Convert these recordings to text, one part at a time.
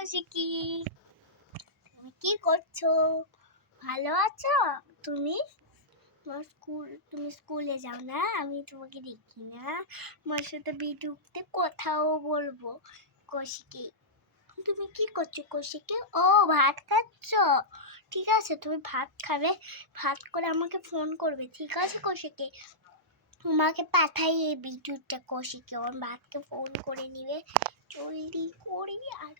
কৌশিকি, তুমি কি করছো? ভালো আছো তুমি? তুমি স্কুলে যাও না? আমি তোমাকে দেখি না। আমার সাথে ভিডিওতে কথাও বলবো। কৌশিকি, তুমি কি করছো কৌশিকি? ও, ভাত খাচ্ছ? ঠিক আছে, তুমি ভাত খাবে, ভাত করে আমাকে ফোন করবে, ঠিক আছে কৌশিকি? তোমাকে পাঠাই এই ভিডিওটা কৌশিকি, ওর ভাতকে ফোন করে নিবে জলদি করি, আর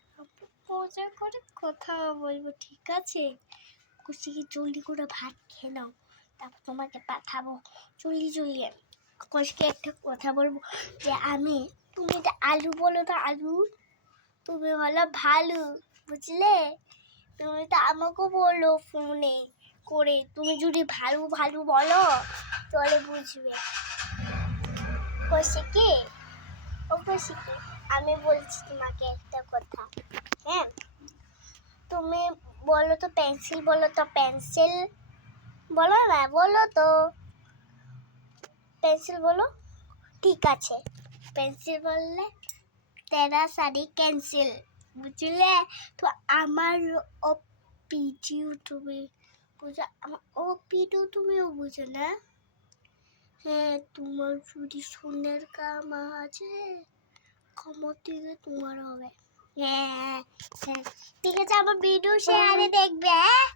মজা করে কথা বলবো, ঠিক আছে কৌশিকি? জলদি করে ভাত খেয়ে নাও, তারপর তোমাকে পাঠাবো জলদি জলদি। কৌশিকি, একটা কথা বলবো যে তুমি এটা আলু বলো তো, আলু তুমি হলো ভালু, বুঝলে? তুমি তো আমাকেও বলো ফোনে করে, তুমি যদি ভালু ভালু বলো তাহলে বুঝবে। কৌশিকি, ও কৌশিকি, আমি বলছি তোমাকে একটা কথা। হ্যাঁ, তুমি বলো তো পেন্সিল, বলো তো পেন্সিল, বলো না, বলো তো পেন্সিল বলো। ঠিক আছে, পেন্সিল বললে তেরা সারি ক্যান্সেল, বুঝলে? তো আমার ও পিটিও তুমি বুঝো, আমার ও পিটিও তুমিও বুঝো না? হ্যাঁ, তোমার যদি সোনের কাম আছে, কমর থেকে তোমার হবে। হ্যাঁ হ্যাঁ, ঠিক আছে, আমার ভিডিও শেয়ারে দেখবে। হ্যাঁ।